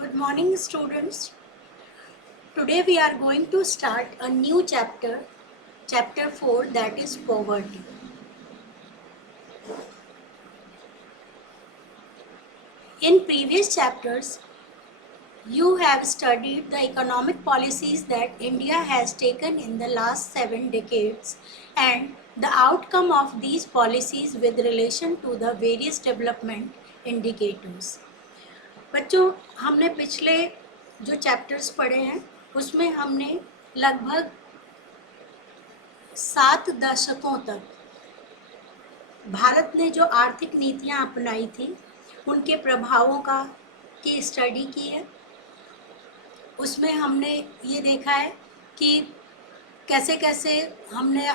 Good morning, students. Today we are going to start a new chapter, chapter 4, that is poverty. In previous chapters, you have studied the economic policies that India has taken in the last 7 decades and the outcome of these policies with relation to the various development indicators. बच्चों, हमने पिछले जो chapters पढ़े हैं उसमें हमने लगभग 7 दशकों तक भारत ने जो आर्थिक नीतियां अपनाई थी उनके प्रभावों की स्टडी की है। उसमें हमने ये देखा है कि कैसे कैसे हमने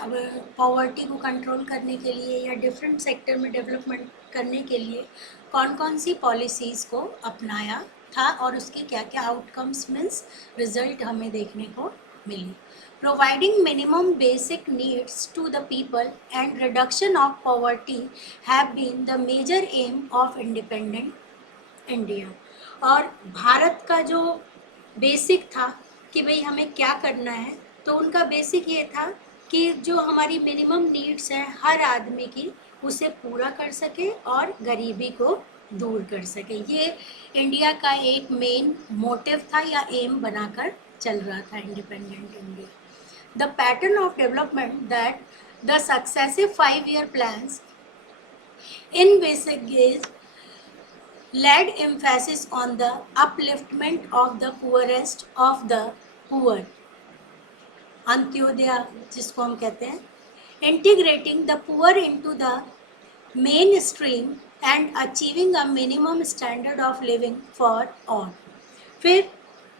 पॉवर्टी को कंट्रोल करने के लिए या डिफरेंट सेक्टर में डेवलपमेंट करने के लिए कौन कौन सी पॉलिसीज़ को अपनाया था और उसके क्या क्या आउटकम्स मीन्स रिजल्ट हमें देखने को मिली। Providing minimum basic needs to the people and reduction of poverty have been the major aim of independent India. और भारत का जो बेसिक था कि भाई हमें क्या करना है, तो उनका बेसिक ये था कि जो हमारी मिनिमम नीड्स हैं हर आदमी की उसे पूरा कर सके और गरीबी को दूर कर सके। ये इंडिया का एक मेन मोटिव था या एम बनाकर चल रहा था independent India. The pattern of development that the successive 5-year plans in basic is laid emphasis on the upliftment of the poorest of the poor, Antyodaya जिसको हम कहते हैं, integrating the poor into the mainstream and achieving a minimum standard of living for all. फिर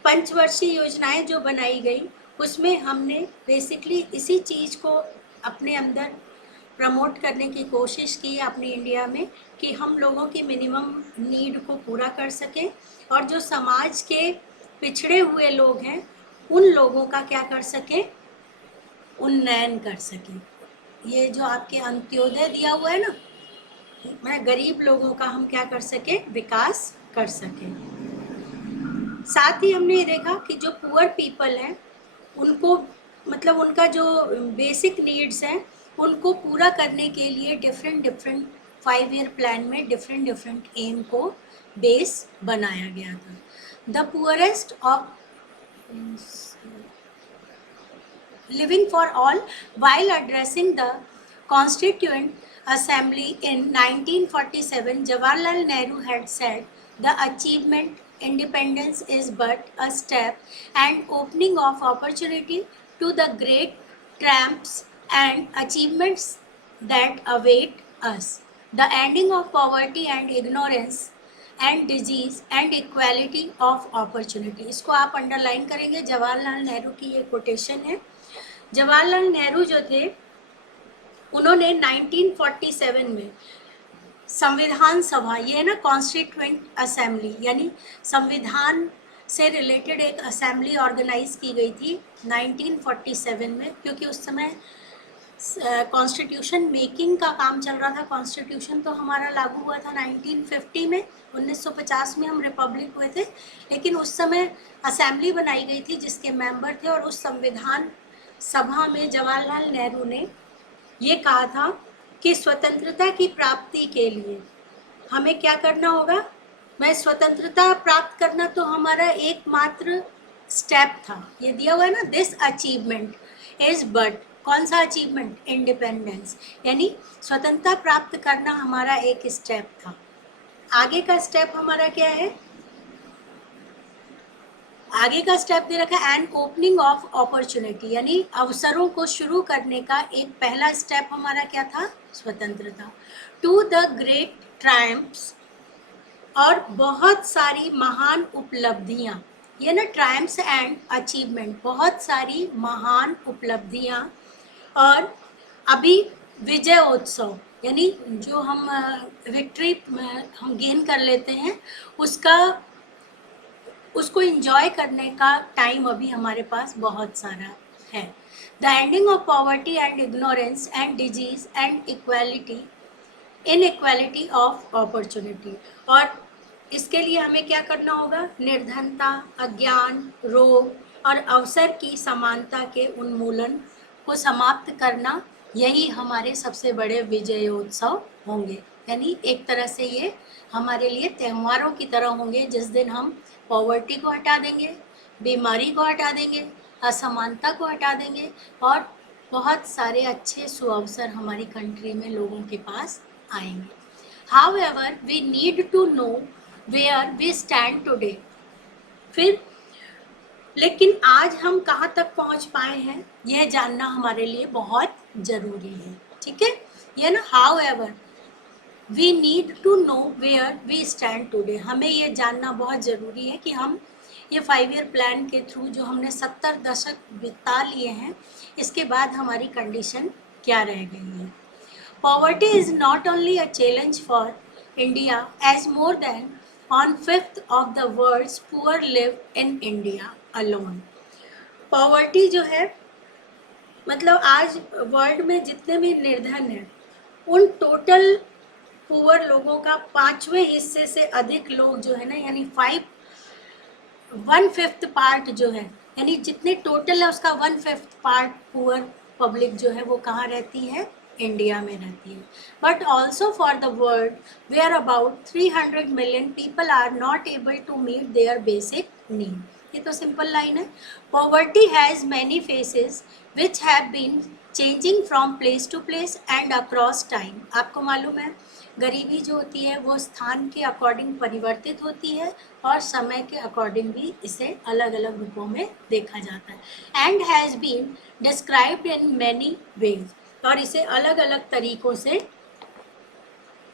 पंचवर्षीय योजनाएं जो बनाई गई उसमें हमने बेसिकली इसी चीज़ को अपने अंदर प्रमोट करने की कोशिश की अपनी इंडिया में कि हम लोगों की मिनिमम नीड को पूरा कर सकें और जो समाज के पिछड़े हुए लोग हैं उन लोगों का क्या कर सकें, उन्नयन कर सकें। ये जो आपके अंत्योदय दिया हुआ है ना, मैं गरीब लोगों का हम क्या कर सकें, विकास कर सकें। साथ ही हमने ये देखा कि जो पुअर पीपल हैं उनको मतलब उनका जो बेसिक नीड्स हैं उनको पूरा करने के लिए डिफरेंट 5-year प्लान में डिफरेंट एम को बेस बनाया गया था। The poorest of living for all while addressing the constituent assembly in 1947 Jawaharlal Nehru had said the achievement independence is but a step and opening of opportunity to the great triumphs and achievements that await us. The ending of poverty and ignorance and disease and equality of opportunity. इसको आप underline करेंगे, जवाहरलाल नेहरू की ये quotation है। जवाहरलाल नेहरू जो थे उन्होंने 1947 में संविधान सभा, ये है ना कॉन्स्टिट्यूएंट असेंबली, यानी संविधान से रिलेटेड एक असेंबली ऑर्गेनाइज की गई थी 1947 में, क्योंकि उस समय कॉन्स्टिट्यूशन मेकिंग का काम चल रहा था। कॉन्स्टिट्यूशन तो हमारा लागू हुआ था 1950 में, 1950 में हम रिपब्लिक हुए थे, लेकिन उस समय असेंबली बनाई गई थी जिसके मेंबर थे और उस संविधान सभा में जवाहरलाल नेहरू ने ये कहा था कि स्वतंत्रता की प्राप्ति के लिए हमें क्या करना होगा। मैं स्वतंत्रता प्राप्त करना तो हमारा एकमात्र स्टेप था, ये दिया हुआ है ना, दिस अचीवमेंट इज बट, कौन सा अचीवमेंट, इंडिपेंडेंस, यानी स्वतंत्रता प्राप्त करना हमारा एक स्टेप था। आगे का स्टेप हमारा क्या है, आगे का स्टेप दे रखा है एंड ओपनिंग ऑफ अपॉर्चुनिटी, यानी अवसरों को शुरू करने का एक पहला स्टेप हमारा क्या था, स्वतंत्रता। टू द ग्रेट ट्रायम्फ्स, और बहुत सारी महान उपलब्धियां, ये ना ट्रायम्फ्स एंड अचीवमेंट, बहुत सारी महान उपलब्धियां। और अभी विजय उत्सव, यानी जो हम विक्ट्री हम गेन कर लेते हैं उसको इंजॉय करने का टाइम अभी हमारे पास बहुत सारा है। The ending of poverty and ignorance and disease and equality, inequality of opportunity, और इसके लिए हमें क्या करना होगा? निर्धनता, अज्ञान, रोग और अवसर की समानता के उन्मूलन को समाप्त करना, यही हमारे सबसे बड़े विजयोत्सव होंगे। यानी एक तरह से ये हमारे लिए त्योहारों की तरह होंगे, जिस दिन हम पॉवर्टी को हटा देंगे, बीमारी को हटा देंगे, असमानता को हटा देंगे और बहुत सारे अच्छे सुअवसर हमारी कंट्री में लोगों के पास आएंगे। However, we need to know where we stand today. फिर लेकिन आज हम कहाँ तक पहुँच पाए हैं, यह जानना हमारे लिए बहुत ज़रूरी है। ठीक है, ये ना however we need to know where we stand today, हमें ये जानना बहुत ज़रूरी है कि हम ये 5 ईयर प्लान के थ्रू जो हमने 70 दशक बिता लिए हैं, इसके बाद हमारी कंडीशन क्या रह गई है। Poverty is not only a challenge for India, as more than 1/5 of the world's poor live in India alone. Poverty जो है, मतलब आज वर्ल्ड में जितने भी निर्धन हैं, उन टोटल पुअर लोगों का 5वें हिस्से से अधिक लोग जो है ना, यानी 1/5 पार्ट जो है, यानी जितने टोटल है उसका 1/5 पार्ट पुअर पब्लिक जो है वो कहाँ रहती है? इंडिया में रहती है। But also for the world where about 300 million people are not able to meet their basic need. ये तो सिंपल लाइन है। Poverty has many faces which have been changing from place to place and across time. आपको मालूम है गरीबी जो होती है वो स्थान के अकॉर्डिंग परिवर्तित होती है और समय के अकॉर्डिंग भी इसे अलग अलग रूपों में देखा जाता है। And has been described in many ways, और इसे अलग अलग तरीकों से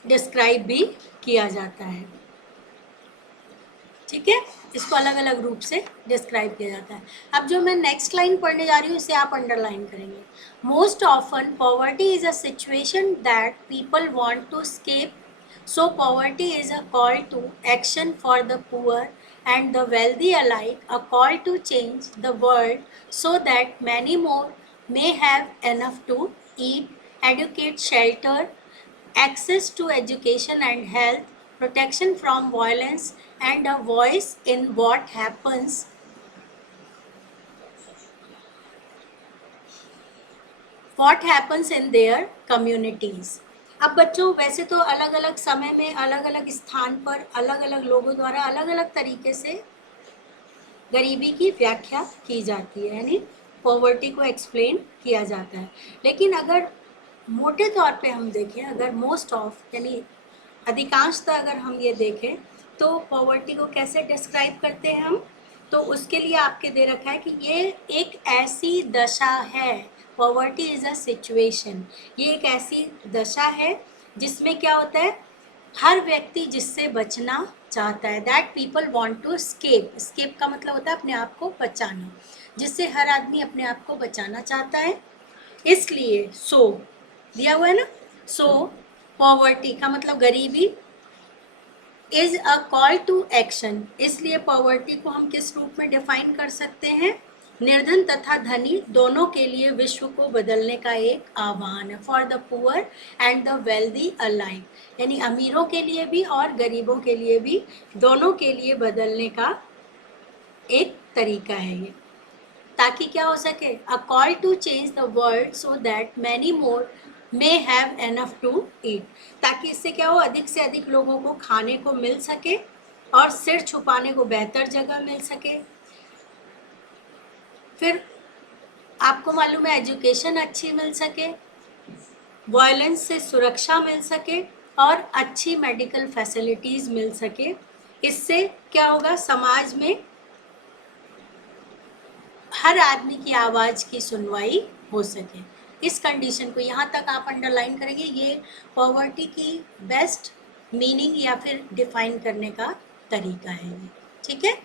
डिस्क्राइब भी किया जाता है। ठीक है, इसको अलग अलग रूप से डिस्क्राइब किया जाता है। अब जो मैं नेक्स्ट लाइन पढ़ने जा रही हूँ इसे आप अंडरलाइन करेंगे। Most often poverty is a situation that people want to escape, so poverty is a call to action for the poor and the wealthy alike, a call to change the world so that many more may have enough to eat, educate, shelter, access to education and health, protection from violence, and a voice in what happens in their communities. अब बच्चों वैसे तो अलग अलग समय में अलग अलग स्थान पर अलग अलग लोगों द्वारा अलग अलग तरीके से गरीबी की व्याख्या की जाती है, यानी पॉवर्टी को एक्सप्लेन किया जाता है। लेकिन अगर मोटे तौर पे हम देखें, अगर मोस्ट ऑफ यानी अधिकांशतः अगर हम ये देखें तो पॉवर्टी को कैसे डिस्क्राइब करते हैं हम, तो उसके लिए आपके दे रखा है कि ये एक ऐसी दशा है। पॉवर्टी इज़ अ सिचुएशन, ये एक ऐसी दशा है जिसमें क्या होता है, हर व्यक्ति जिससे बचना चाहता है, that people want to escape. Escape का मतलब होता है अपने आप को बचाना, जिससे हर आदमी अपने आप को बचाना चाहता है। इसलिए सो दिया हुआ है ना, सो पॉवर्टी का मतलब गरीबी is a call to action, इसलिए पॉवर्टी को हम किस रूप में डिफाइन कर सकते हैं? निर्धन तथा धनी दोनों के लिए विश्व को बदलने का एक आह्वान है। For the poor and the wealthy alike, यानी अमीरों के लिए भी और गरीबों के लिए भी, दोनों के लिए बदलने का एक तरीका है ये, ताकि क्या हो सके? A call to change the world so that many more may have enough to eat, ताकि इससे क्या हो, अधिक से अधिक लोगों को खाने को मिल सके और सिर छुपाने को बेहतर जगह मिल सके। फिर आपको मालूम है एजुकेशन अच्छी मिल सके, वायलेंस से सुरक्षा मिल सके और अच्छी मेडिकल फैसिलिटीज़ मिल सके। इससे क्या होगा, समाज में हर आदमी की आवाज़ की सुनवाई हो सके। इस कंडीशन को यहाँ तक आप अंडरलाइन करेंगे, ये पॉवर्टी की बेस्ट मीनिंग या फिर डिफाइन करने का तरीका है ये। ठीक है,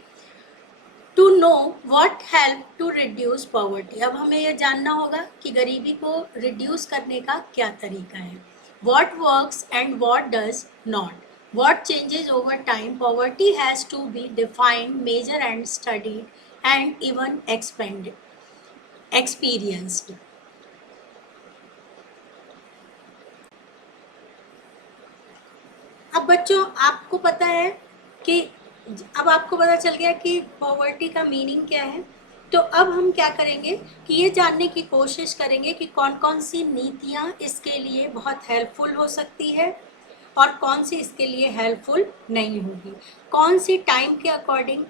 to know what help to reduce poverty, अब हमें यह जानना होगा कि गरीबी को रिड्यूस करने का क्या तरीका है। What works and what does not, what changes over time, poverty has to be defined, measure and studied and even experienced. अब बच्चों आपको पता है कि अब आपको पता चल गया कि पॉवर्टी का मीनिंग क्या है। तो अब हम क्या करेंगे कि ये जानने की कोशिश करेंगे कि कौन कौन सी नीतियाँ इसके लिए बहुत हेल्पफुल हो सकती है और कौन सी इसके लिए हेल्पफुल नहीं होगी, कौन सी टाइम के अकॉर्डिंग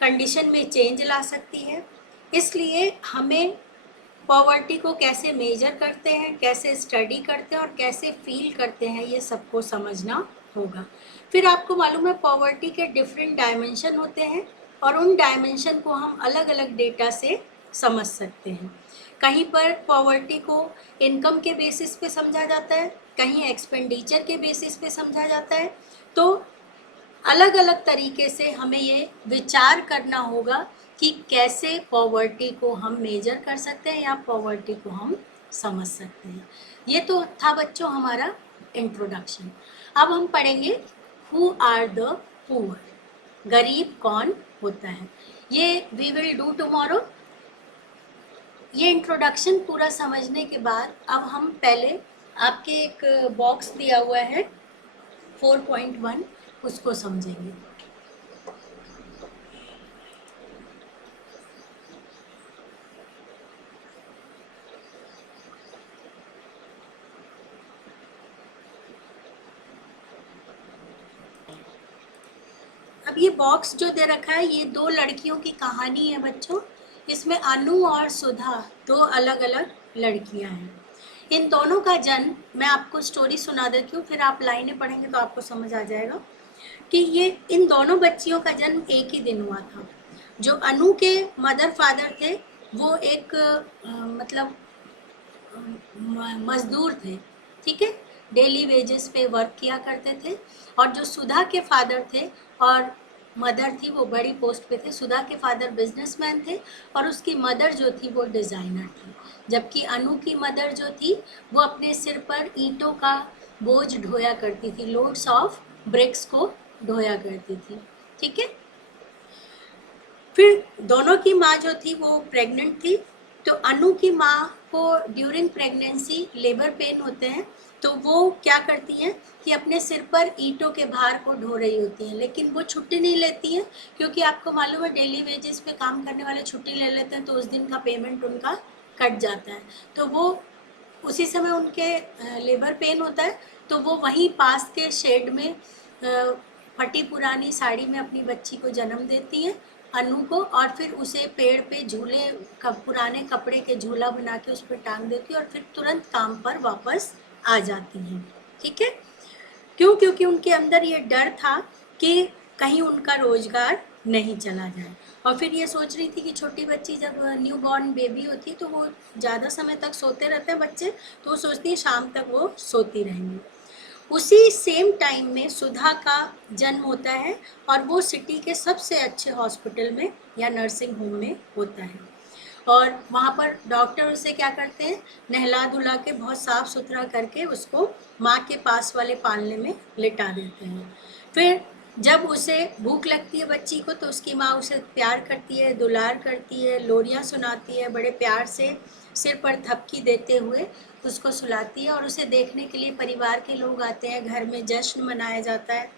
कंडीशन में चेंज ला सकती है। इसलिए हमें पॉवर्टी को कैसे मेजर करते हैं, कैसे स्टडी करते हैं और कैसे फील करते हैं, ये सबको समझना होगा। फिर आपको मालूम है पॉवर्टी के डिफरेंट डायमेंशन होते हैं और उन डायमेंशन को हम अलग अलग डेटा से समझ सकते हैं। कहीं पर पॉवर्टी को इनकम के बेसिस पे समझा जाता है, कहीं एक्सपेंडिचर के बेसिस पे समझा जाता है। तो अलग अलग तरीके से हमें ये विचार करना होगा कि कैसे पॉवर्टी को हम मेजर कर सकते हैं या पॉवर्टी को हम समझ सकते हैं। ये तो था बच्चों हमारा इंट्रोडक्शन। अब हम पढ़ेंगे हु आर द पुअर, गरीब कौन होता है। ये वी विल डू टुमारो। ये इंट्रोडक्शन पूरा समझने के बाद अब हम पहले आपके एक बॉक्स दिया हुआ है 4.1, उसको समझेंगे। अब ये बॉक्स जो दे रखा है ये दो लड़कियों की कहानी है बच्चों। इसमें अनु और सुधा दो अलग अलग लड़कियां हैं। इन दोनों का जन्म, मैं आपको स्टोरी सुना देती हूँ फिर आप लाइनें पढ़ेंगे तो आपको समझ आ जाएगा कि ये इन दोनों बच्चियों का जन्म एक ही दिन हुआ था। जो अनु के मदर फादर थे वो एक मतलब मजदूर थे, ठीक है, डेली वेजेस पे वर्क किया करते थे। और जो सुधा के फादर थे और मदर थी वो बड़ी पोस्ट पे थे। सुधा के फादर बिजनेसमैन थे और उसकी मदर जो थी वो डिज़ाइनर थी। जबकि अनु की मदर जो थी वो अपने सिर पर ईंटों का बोझ ढोया करती थी, लोड्स ऑफ ब्रिक्स को ढोया करती थी, ठीक है। फिर दोनों की माँ जो थी वो प्रेग्नेंट थी। तो अनु की माँ को ड्यूरिंग प्रेगनेंसी लेबर पेन होते हैं, तो वो क्या करती हैं कि अपने सिर पर ईंटों के भार को ढो रही होती हैं, लेकिन वो छुट्टी नहीं लेती हैं क्योंकि आपको मालूम है डेली वेजेस पे काम करने वाले छुट्टी ले लेते हैं तो उस दिन का पेमेंट उनका कट जाता है। तो वो उसी समय उनके लेबर पेन होता है तो वो वहीं पास के शेड में फटी पुरानी साड़ी में अपनी बच्ची को जन्म देती हैं, अनु को, और फिर उसे पेड़ पे झूले पुराने कपड़े के झूला बना के उस पर टांग देती है और फिर तुरंत काम पर वापस आ जाती हैं, ठीक है। क्यों? क्योंकि उनके अंदर ये डर था कि कहीं उनका रोजगार नहीं चला जाए। और फिर ये सोच रही थी कि छोटी बच्ची जब न्यू बॉर्न बेबी होती है तो वो ज़्यादा समय तक सोते रहते हैं बच्चे, तो वो सोचती है शाम तक वो सोती रहेंगी। उसी सेम टाइम में सुधा का जन्म होता है और वो सिटी के सबसे अच्छे हॉस्पिटल में या नर्सिंग होम में होता है। और वहाँ पर डॉक्टर उसे क्या करते हैं, नहला धुला के बहुत साफ सुथरा करके उसको माँ के पास वाले पालने में लिटा देते हैं। फिर जब उसे भूख लगती है बच्ची को तो उसकी माँ उसे प्यार करती है, दुलार करती है, लोरियाँ सुनाती है, बड़े प्यार से सिर पर थपकी देते हुए उसको सुलाती है और उसे देखने के लिए परिवार के लोग आते हैं, घर में जश्न मनाया जाता है।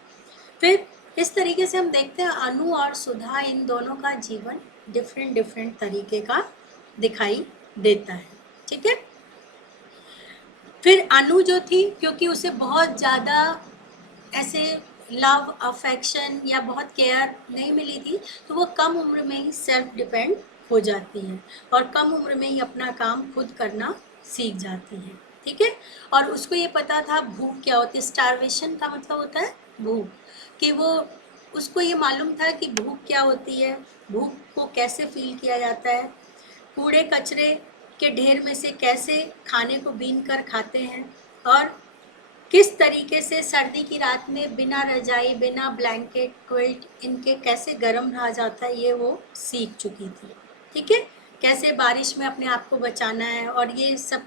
फिर इस तरीके से हम देखते हैं अनु और सुधा, इन दोनों का जीवन डिफरेंट डिफरेंट तरीके का दिखाई देता है, ठीक है। फिर अनु जो थी, क्योंकि उसे बहुत ज़्यादा ऐसे लव अफेक्शन या बहुत केयर नहीं मिली थी तो वो कम उम्र में ही सेल्फ डिपेंड हो जाती है और कम उम्र में ही अपना काम खुद करना सीख जाती है, ठीक है। और उसको ये पता था भूख क्या होती है, स्टारवेशन का मतलब होता है भूख, कि वो उसको ये मालूम था कि भूख क्या होती है, भूख को कैसे फील किया जाता है, कूड़े कचरे के ढेर में से कैसे खाने को बीन कर खाते हैं और किस तरीके से सर्दी की रात में बिना रजाई, बिना ब्लैंकेट, क्विल्ट इनके कैसे गर्म रहा जाता है ये वो सीख चुकी थी, ठीक है। कैसे बारिश में अपने आप को बचाना है और ये सब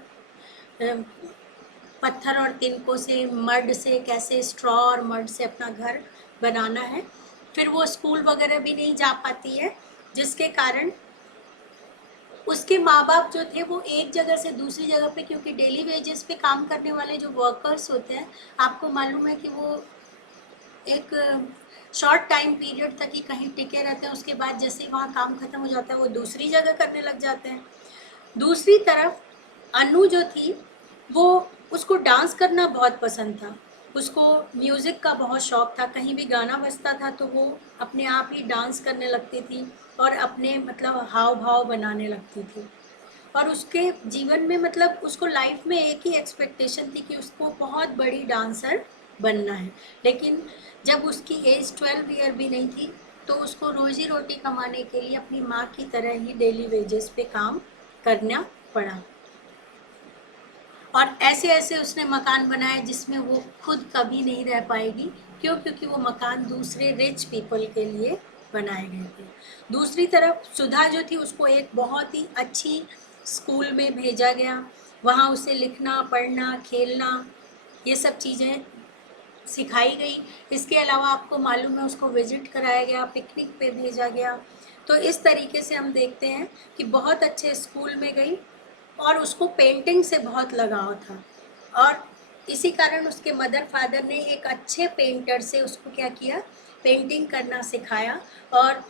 पत्थर और तिनकों से, मड से कैसे स्ट्रॉ और मड से अपना घर बनाना है। फिर वो स्कूल वगैरह भी नहीं जा पाती है जिसके कारण उसके माँ बाप जो थे वो एक जगह से दूसरी जगह पे, क्योंकि डेली वेजेस पे काम करने वाले जो वर्कर्स होते हैं आपको मालूम है कि वो एक शॉर्ट टाइम पीरियड तक ही कहीं टिके रहते हैं, उसके बाद जैसे ही वहाँ काम खत्म हो जाता है वो दूसरी जगह करने लग जाते हैं। दूसरी तरफ अनु जो थी वो, उसको डांस करना बहुत पसंद था, उसको म्यूज़िक का बहुत शौक था, कहीं भी गाना बजता था तो वो अपने आप ही डांस करने लगती थी और अपने मतलब हाव भाव बनाने लगती थी। और उसके जीवन में मतलब उसको लाइफ में एक ही एक्सपेक्टेशन थी कि उसको बहुत बड़ी डांसर बनना है, लेकिन जब उसकी एज 12 ईयर भी नहीं थी तो उसको रोजी रोटी कमाने के लिए अपनी माँ की तरह ही डेली वेजेस पे काम करना पड़ा। और ऐसे ऐसे उसने मकान बनाए जिसमें वो खुद कभी नहीं रह पाएगी। क्यों? क्योंकि वो मकान दूसरे रिच पीपल के लिए बनाए गए थे। दूसरी तरफ सुधा जो थी उसको एक बहुत ही अच्छी स्कूल में भेजा गया, वहाँ उसे लिखना पढ़ना खेलना ये सब चीज़ें सिखाई गई। इसके अलावा आपको मालूम है उसको विजिट कराया गया, पिकनिक पे भेजा गया। तो इस तरीके से हम देखते हैं कि बहुत अच्छे स्कूल में गई और उसको पेंटिंग से बहुत लगाव था, और इसी कारण उसके मदर फादर ने एक अच्छे पेंटर से उसको क्या किया, पेंटिंग करना सिखाया, और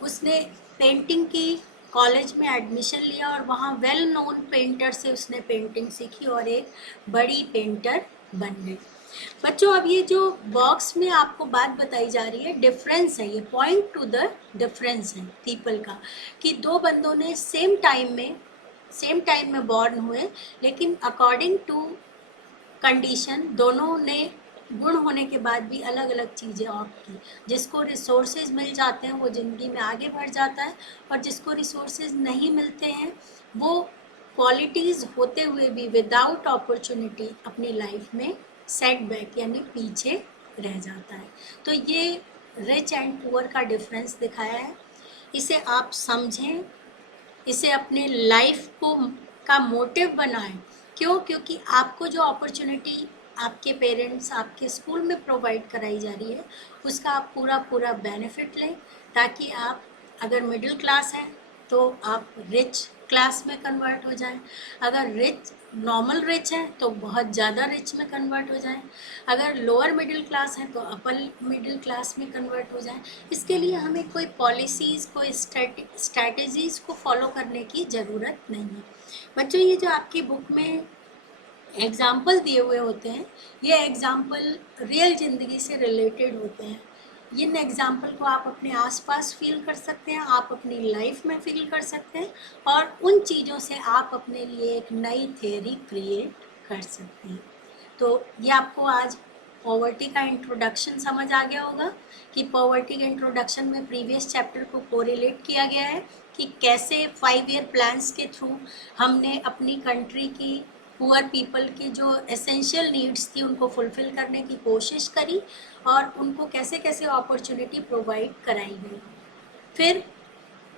उसने पेंटिंग की कॉलेज में एडमिशन लिया और वहाँ वेल नोन पेंटर से उसने पेंटिंग सीखी और एक बड़ी पेंटर बन गई। बच्चों, अब ये जो बॉक्स में आपको बात बताई जा रही है, डिफरेंस है, ये पॉइंट टू द डिफरेंस है पीपल का, कि दो बंदों ने सेम टाइम में बॉर्न हुए, लेकिन अकॉर्डिंग टू कंडीशन दोनों ने गुण होने के बाद भी अलग अलग चीज़ें ऑप्ट की। जिसको रिसोर्सेज मिल जाते हैं वो ज़िंदगी में आगे बढ़ जाता है, और जिसको रिसोर्सेज नहीं मिलते हैं वो क्वालिटीज़ होते हुए भी विदाउट अपॉर्चुनिटी अपनी लाइफ में सेटबैक यानी पीछे रह जाता है। तो ये रिच एंड पुअर का डिफरेंस दिखाया है, इसे आप समझें, इसे अपने लाइफ को का मोटिव बनाएं। क्यों? क्योंकि आपको जो अपॉर्चुनिटी आपके पेरेंट्स आपके स्कूल में प्रोवाइड कराई जा रही है उसका आप पूरा पूरा बेनिफिट लें, ताकि आप अगर मिडिल क्लास हैं तो आप रिच क्लास में कन्वर्ट हो जाएं, अगर रिच नॉर्मल रिच हैं तो बहुत ज़्यादा रिच में कन्वर्ट हो जाएं, अगर लोअर मिडिल क्लास हैं तो अपर मिडिल क्लास में कन्वर्ट हो जाएं। इसके लिए हमें कोई पॉलिसीज़ कोई स्ट्रैटेजीज़ को फॉलो करने की ज़रूरत नहीं है। बच्चों, ये जो आपकी बुक में एग्जाम्पल दिए हुए होते हैं ये एग्जाम्पल रियल ज़िंदगी से रिलेटेड होते हैं। इन एग्जाम्पल को आप अपने आसपास फील कर सकते हैं, आप अपनी लाइफ में फील कर सकते हैं, और उन चीज़ों से आप अपने लिए एक नई थियरी क्रिएट कर सकते हैं। तो ये आपको आज पॉवर्टी का इंट्रोडक्शन समझ आ गया होगा कि पॉवर्टी के इंट्रोडक्शन में प्रीवियस चैप्टर को कोरिलेट किया गया है कि कैसे 5 ईयर प्लान्स के थ्रू हमने अपनी कंट्री की पुअर पीपल की जो एसेंशियल नीड्स थी उनको फुलफ़िल करने की कोशिश करी और उनको कैसे कैसे अपॉर्चुनिटी प्रोवाइड कराई गई। फिर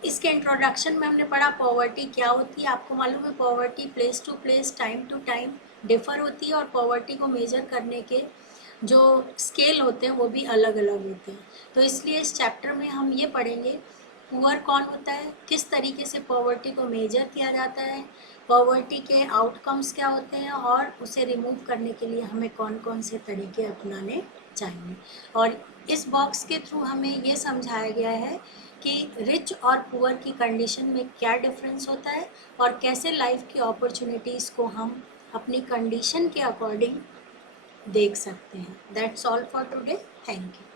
इसके इंट्रोडक्शन में हमने पढ़ा पॉवर्टी क्या होती है। आपको मालूम है poverty place to place time to time differ होती है, और पॉवर्टी को मेजर करने के जो स्केल होते हैं वो भी अलग अलग होते हैं। तो इसलिए इस चैप्टर में हम ये पढ़ेंगे पुअर कौन होता है, किस तरीके से पॉवर्टी को मेजर किया जाता है, पॉवर्टी के आउटकम्स क्या होते हैं, और उसे रिमूव करने के लिए हमें कौन कौन से तरीके अपनाने चाहिए। और इस बॉक्स के थ्रू हमें ये समझाया गया है कि रिच और पुअर की कंडीशन में क्या डिफरेंस होता है और कैसे लाइफ की अपॉर्चुनिटीज़ को हम अपनी कंडीशन के अकॉर्डिंग देख सकते हैं। That's all for today. Thank you.